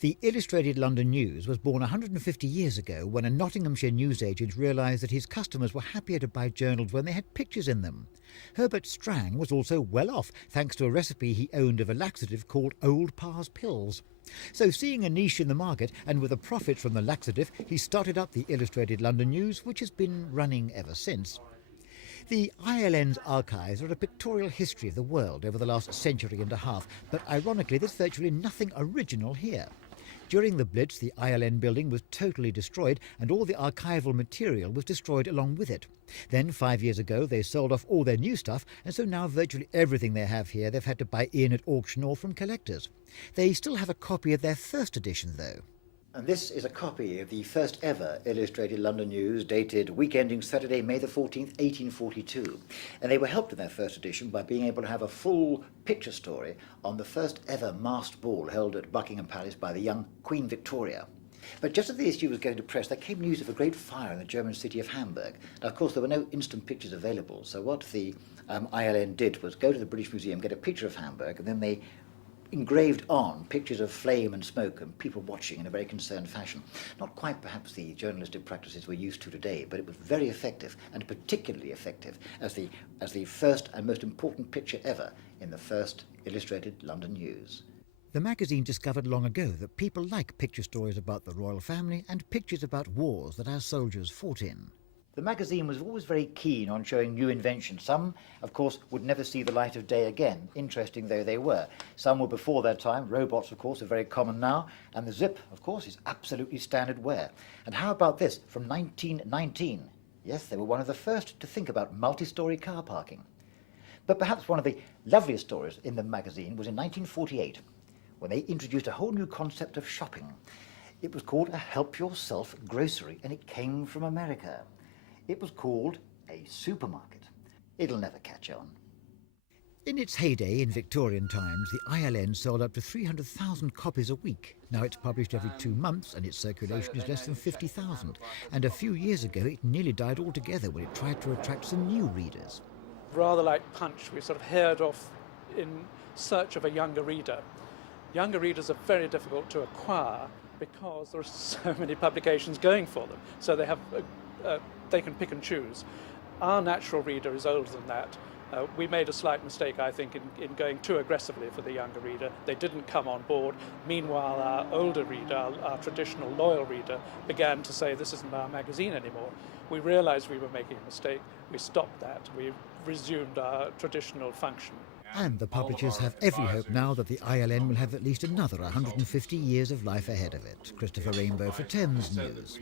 The Illustrated London News was born 150 years ago when a Nottinghamshire newsagent realised that his customers were happier to buy journals when they had pictures in them. Herbert Strang was also well off thanks to a recipe he owned of a laxative called Old Parr's Pills. So, seeing a niche in the market and with a profit from the laxative, he started up the Illustrated London News, which has been running ever since. The ILN's archives are a pictorial history of the world over the last century and a half, but ironically there's virtually nothing original here. During the Blitz, the ILN building was totally destroyed and all the archival material was destroyed along with it. Then, 5 years ago, they sold off all their new stuff, and so now virtually everything they have here they've had to buy in at auction or from collectors. They still have a copy of their first edition, though. And this is a copy of the first ever Illustrated London News, dated week ending Saturday, May the 14th, 1842. And they were helped in their first edition by being able to have a full picture story on the first ever masked ball held at Buckingham Palace by the young Queen Victoria. But just as the issue was going to press, there came news of a great fire in the German city of Hamburg. Now, of course, there were no instant pictures available, so what the ILN did was go to the British Museum, get a picture of Hamburg, and then they engraved on pictures of flame and smoke and people watching in a very concerned fashion. Not quite perhaps the journalistic practices we're used to today, but it was very effective, and particularly effective as the first and most important picture ever in the first Illustrated London News. The magazine discovered long ago that people like picture stories about the royal family and pictures about wars that our soldiers fought in. The magazine was always very keen on showing new inventions. Some, of course, would never see the light of day again, interesting though they were. Some were before their time. Robots, of course, are very common now. And the Zip, of course, is absolutely standard wear. And how about this, from 1919? Yes, they were one of the first to think about multi-storey car parking. But perhaps one of the loveliest stories in the magazine was in 1948, when they introduced a whole new concept of shopping. It was called a help-yourself grocery, and it came from America. It was called a supermarket. It'll never catch on. In its heyday in Victorian times, the ILN sold up to 300,000 copies a week. Now it's published every 2 months and its circulation is less than 50,000. And a few years ago it nearly died altogether when it tried to attract some new readers. Rather like Punch, we sort of headed off in search of a younger reader. Younger readers are very difficult to acquire because there are so many publications going for them. So they can pick and choose. Our natural reader is older than that. We made a slight mistake, I think, in going too aggressively for the younger reader. They didn't come on board. Meanwhile, our older reader, our traditional loyal reader, began to say, this isn't our magazine anymore. We realized we were making a mistake. We stopped that. We resumed our traditional function. And the publishers have every hope now that the ILN will have at least another 150 years of life ahead of it. Christopher Rainbow for Thames News.